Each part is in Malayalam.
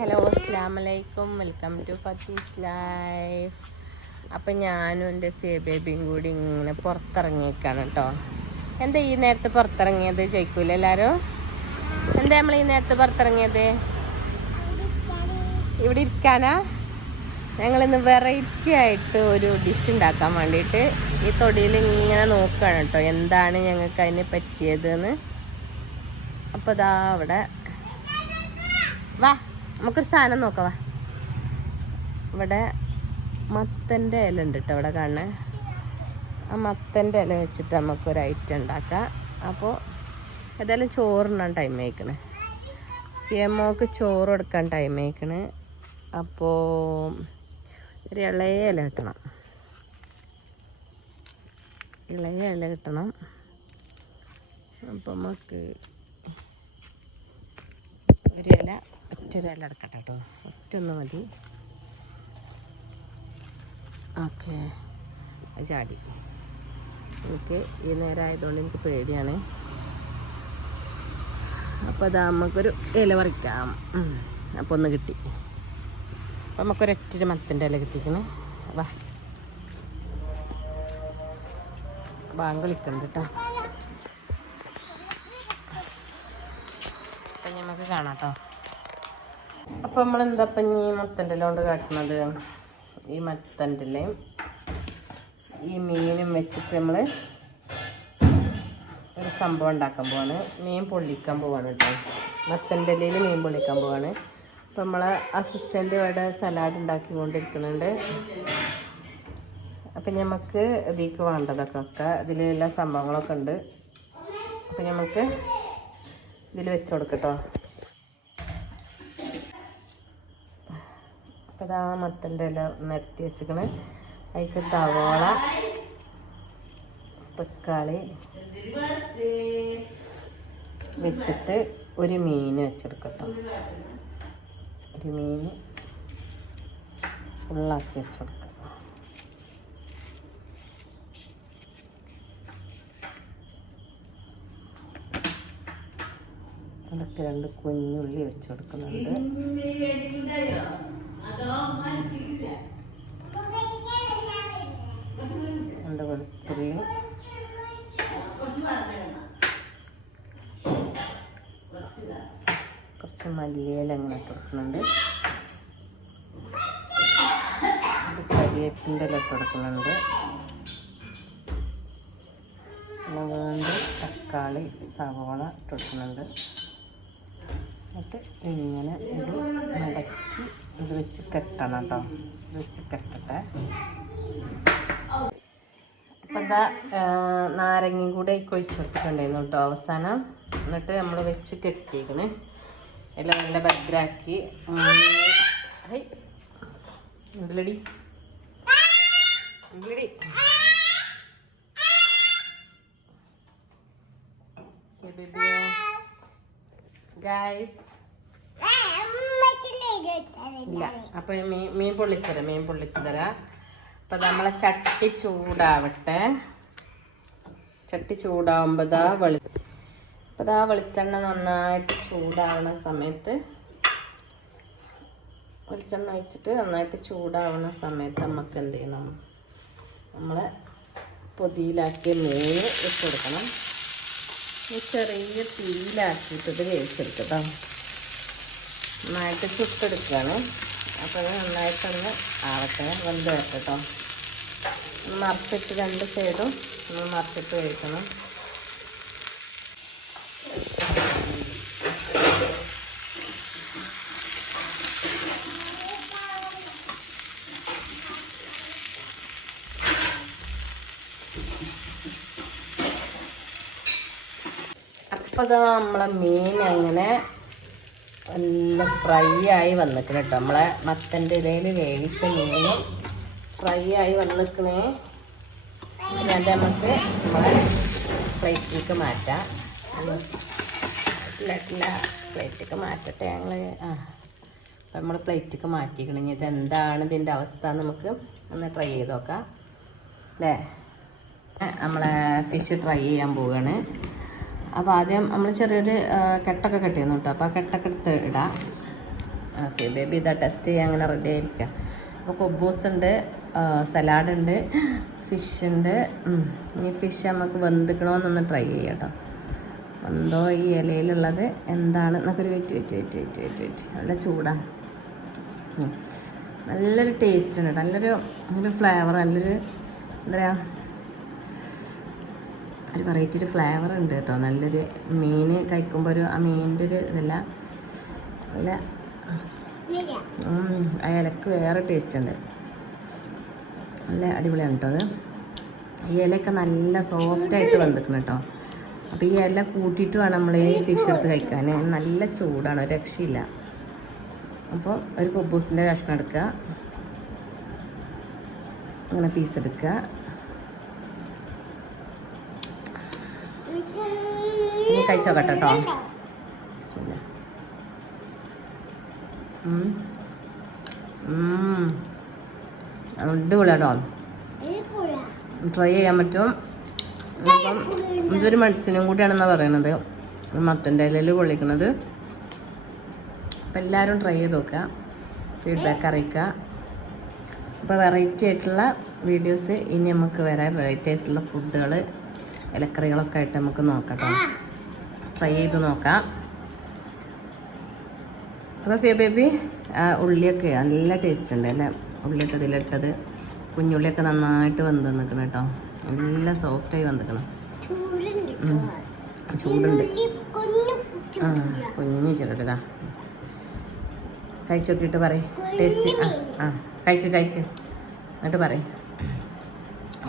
ഹലോ അസ്ലാമലൈക്കും വെൽക്കം ടു ഫത്തീസ് ലൈഫ്. അപ്പം ഞാനും എന്റെ സേ ബേബിയും കൂടി ഇങ്ങനെ പുറത്തിറങ്ങിയേക്കാണ് കേട്ടോ എന്താ ഈ നേരത്തെ പുറത്തിറങ്ങിയത്? ചോദിക്കൂല എല്ലാവരും എന്താ നമ്മൾ ഈ നേരത്തെ പുറത്തിറങ്ങിയത്? ഇവിടെ ഇരിക്കാനാ? ഞങ്ങളിന്ന് വെറൈറ്റി ആയിട്ട് ഒരു ഡിഷ് ഉണ്ടാക്കാൻ വേണ്ടിയിട്ട് ഈ തൊടിയിൽ ഇങ്ങനെ നോക്കുകയാണ് കേട്ടോ എന്താണ് ഞങ്ങൾക്ക് അതിന് പറ്റിയതെന്ന്. അപ്പോൾ ഇതാ അവിടെ. വാ. നമുക്കൊരു സാധനം നോക്കാം ഇവിടെ മത്തന്റെ ഇല ഉണ്ട് കേട്ടോ ഇവിടെ കാണണേ. ആ മത്തന്റെ ഇല വെച്ചിട്ട് നമുക്കൊരു ഐറ്റം ഉണ്ടാക്കാം. അപ്പോൾ ഏതായാലും ചോറിനാണ് ടൈം ആയിക്കണേ. ഫിയമ്മോക്ക് ചോറ് കൊടുക്കാൻ ടൈം ആയിക്കണേ. അപ്പോൾ ഒരു ഇളയ ഇല കിട്ടണം. ഇളയ ഇല കിട്ടണം. അപ്പം നമുക്ക് ഒരു ഇല ഒറ്റ ഒരു ഇല എടുക്കട്ടെ കേട്ടോ ഒറ്റ ഒന്ന് മതി. ഓക്കെ. ചാടി. എനിക്ക് ഈ നേരം ആയതുകൊണ്ട് എനിക്ക് പേടിയാണ്. അപ്പോൾ അതാ നമുക്കൊരു ഇല പറിക്കാം. അപ്പം അപ്പോൾ ഒന്ന് കിട്ടി. അപ്പോൾ നമുക്കൊരു ഒറ്റ മത്തിന്റെ ഇല കിട്ടിക്കണേ വാ. ബാങ്ക് വിളിക്കണ്ട കേട്ടോ നമുക്ക് കാണാം കേട്ടോ അപ്പം നമ്മൾ എന്താ ഇപ്പം ഈ മത്തന്റെ കൊണ്ട് കാട്ടുന്നത്? ഈ മത്തന്റെ ഈ മീനും വെച്ചിട്ട് നമ്മൾ ഒരു സംഭവം ഉണ്ടാക്കാൻ പോവാണ്. മീൻ പൊള്ളിക്കാൻ പോവാണ് കേട്ടോ മത്തന്റെ ഇലയിൽ മീൻ പൊള്ളിക്കാൻ പോവാണ്. അപ്പം നമ്മളെ അസിസ്റ്റന്റ് ഇവിടെ സലാഡ് ഉണ്ടാക്കിക്കൊണ്ടിരിക്കുന്നുണ്ട്. അപ്പം നമുക്ക് ഇതിലേക്ക് വേണ്ടതൊക്കെ ഒക്കെ ഇതിലെല്ലാ സംഭവങ്ങളൊക്കെ ഉണ്ട്. അപ്പം നമുക്ക് ഇതിൽ വെച്ച് കൊടുക്കട്ടോ അപ്പം ഇതാ മത്തന്റെ ഇല നിരത്തി വെച്ചിക്കണ് അതിക്ക് സവോള തക്കാളി വെച്ചിട്ട് ഒരു മീൻ വെച്ചെടുക്കട്ടോ. ഒരു മീൻ ഫുള്ളാക്കി വെച്ചെടുക്കാം. അതൊക്കെ രണ്ട് കുഞ്ഞുള്ളി വെച്ച് കുറച്ച് മല്ലിയില അങ്ങനെ ഇട്ട് കൊടുക്കുന്നുണ്ട്. കരിയേപ്പിന്റെ ഇല ഇട്ട് കൊടുക്കുന്നുണ്ട്. അതുകൊണ്ട് തക്കാളി സവോള ഇട്ട് കൊടുക്കുന്നുണ്ട്. എന്നിട്ട് ഇങ്ങനെ ഇത് മടക്കി ഇത് വെച്ച് കെട്ടണം കേട്ടോ വെച്ച് കെട്ടട്ടെ. അപ്പം എന്താ നാരങ്ങയും കൂടെ കൊഴിച്ച് കൊടുത്തിട്ടുണ്ടായിരുന്നു കേട്ടോ അവസാനം. എന്നിട്ട് നമ്മൾ വെച്ച് കെട്ടിയിരിക്കണ് എല്ലാം നല്ല ഭദ്രാക്കി. ഉണ്ടല്ലടി ഉണ്ടല്ലടി ഗായ്സ് അപ്പൊ മീൻ മീൻ പൊള്ളിച്ചതരാം മീൻ പൊള്ളിച്ചതരാം അപ്പൊ നമ്മളെ ചട്ടി ചൂടാവട്ടെ. ചട്ടി ചൂടാവുമ്പോ ദാ വെളി അപ്പൊ ദാ വെളിച്ചെണ്ണ നന്നായിട്ട് ചൂടാവണ സമയത്ത് വെളിച്ചെണ്ണ ഒഴിച്ചിട്ട് നന്നായിട്ട് ചൂടാവണ സമയത്ത് നമുക്ക് എന്ത് ചെയ്യണം? നമ്മളെ പൊതിയിലാക്കിയ മീൻ ഇട്ട് കൊടുക്കണം. ചെറിയ തീയിലാക്കിയിട്ട് വേവിച്ചെടുക്കട്ടോ നന്നായിട്ട് ചുട്ടെടുക്കുകയാണ്. അപ്പോൾ അത് നന്നായിട്ടൊന്ന് ആവട്ടെ. വെന്ത് ഒന്ന് മറിച്ചിട്ട് രണ്ട് സൈഡും ഒന്ന് മറിച്ചിട്ട് കഴിക്കണം അപ്പോൾ നമ്മളെ മീൻ അങ്ങനെ എല്ലാം ഫ്രൈ ആയി വന്നിക്കണം കേട്ടോ നമ്മളെ മത്തന്റെ ഇലയിൽ വേവിച്ച മീനും ഫ്രൈ ആയി വന്നിക്കണേ. ഞാൻ നമുക്ക് നമ്മളെ പ്ലേറ്റിലേക്ക് മാറ്റാം. ഇല്ല പ്ലേറ്റിലേക്ക് മാറ്റട്ടെ ഞങ്ങൾ ആ. അപ്പം നമ്മൾ പ്ലേറ്റിലേക്ക് മാറ്റിക്കണെങ്കിൽ ഇത് എന്താണ് ഇതിന്റെ അവസ്ഥ നമുക്ക് ഒന്ന് ട്രൈ ചെയ്ത് നോക്കാം. അല്ലേ നമ്മളെ ഫിഷ് ട്രൈ ചെയ്യാൻ പോവുകയാണ് അപ്പോൾ ആദ്യം നമ്മൾ ചെറിയൊരു കെട്ടൊക്കെ കെട്ടിയിരുന്നു കേട്ടോ. അപ്പോൾ ആ കെട്ടൊക്കെ എടുത്ത് ഇടാം. ഓക്കെ ബേബി ഇതാ ടെസ്റ്റ് ചെയ്യാൻ അങ്ങനെ റെഡി ആയിരിക്കാം. അപ്പോൾ കൊബൂസ് ഉണ്ട് സലാഡ് ഉണ്ട് ഫിഷ് ഉണ്ട്. ഫിഷ് നമുക്ക് വെന്തിക്കണമെന്നൊന്ന് ട്രൈ ചെയ്യാം കേട്ടോ. എന്തോ ഈ ഇലയിലുള്ളത് എന്താണ്? എന്നൊക്കെ wait wait wait wait wait wait നല്ല ചൂടാണ് നല്ലൊരു ടേസ്റ്റ് ഉണ്ട് നല്ലൊരു നല്ലൊരു ഫ്ലേവർ നല്ലൊരു എന്താ പറയുക ഒരു വെറൈറ്റി ഒരു ഫ്ലേവർ ഉണ്ട് കേട്ടോ. നല്ലൊരു മീൻ കഴിക്കുമ്പോൾ ഒരു ആ മീനിന്റെ ഒരു ഇതല്ല. നല്ല ഉം, ആ ഇലക്ക് വേറെ ടേസ്റ്റ് ഉണ്ട്. നല്ല അടിപൊളിയാണ് കേട്ടോ അത്. ഈ ഇലയൊക്കെ നല്ല സോഫ്റ്റായിട്ട് വന്നിക്കണം കേട്ടോ. അപ്പോൾ ഈ ഇല കൂട്ടിയിട്ട് വേണം നമ്മൾ ഈ ഫിഷ് എടുത്ത് കഴിക്കാൻ നല്ല ചൂടാണ് രക്ഷയില്ല. അപ്പോൾ ഒരു കൊബൂസിന്റെ കഷ്ണം എടുക്കുക. അങ്ങനെ പീസ് എടുക്കുക. ഇനി കഴിച്ചോ കേട്ടോ. അടിപൊളിയാട്ടോ. ട്രൈ ചെയ്യാൻ പറ്റും. അപ്പം ഇതൊരു മെഡിസിനും കൂടിയാണെന്നാണ് പറയണത്. മത്തന്റെ ഇലയിൽ പൊള്ളിക്കണത്. അപ്പം എല്ലാവരും ട്രൈ ചെയ്ത് നോക്കുക. ഫീഡ്ബാക്ക് അറിയിക്കുക. അപ്പോൾ വെറൈറ്റി ആയിട്ടുള്ള വീഡിയോസ് ഇനി നമുക്ക് വരാൻ വെറൈറ്റി ആയിട്ടുള്ള ഫുഡുകൾ ഇലക്കറികളൊക്കെ ആയിട്ട് നമുക്ക് നോക്കാം കേട്ടോ ട്രൈ ചെയ്ത് നോക്കാം. അപ്പോൾ ഫിയ ബേബി ഉള്ളിയൊക്കെ നല്ല ടേസ്റ്റ് ഉണ്ട് അല്ലേ? ഉള്ളിയൊക്കെ ഇതിലിട്ടത് കുഞ്ഞുള്ളിയൊക്കെ നന്നായിട്ട് വന്ന് നിൽക്കണം കേട്ടോ നല്ല സോഫ്റ്റായി വന്നിക്കണം ചൂടുണ്ട് ആ കുഞ്ഞു ചെറുതാ കഴിച്ചു നോക്കിയിട്ട് പറയ്. ടേസ്റ്റ് ആ ആ കഴിക്ക് കഴിക്ക്. എന്നിട്ട് പറയ്.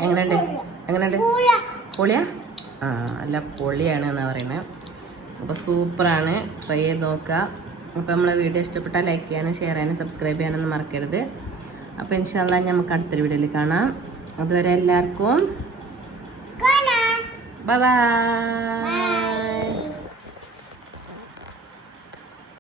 എങ്ങനെയുണ്ട്? എങ്ങനെയുണ്ട്? പൊളിയാ ആ നല്ല പൊളിയാണ് എന്നാ പറയുന്നത് അപ്പോൾ സൂപ്പറാണ്. ട്രൈ ചെയ്ത് നോക്കുക അപ്പോൾ നമ്മളെ വീഡിയോ ഇഷ്ടപ്പെട്ടാൽ ലൈക്ക് ചെയ്യാനും ഷെയർ ചെയ്യാനും സബ്സ്ക്രൈബ് ചെയ്യാനൊന്നും മറക്കരുത്. അപ്പോൾ ഇൻഷാല്ല നമുക്ക് അടുത്തൊരു വീഡിയോയിൽ കാണാം. അതുവരെ എല്ലാവർക്കും ബൈ ബൈ.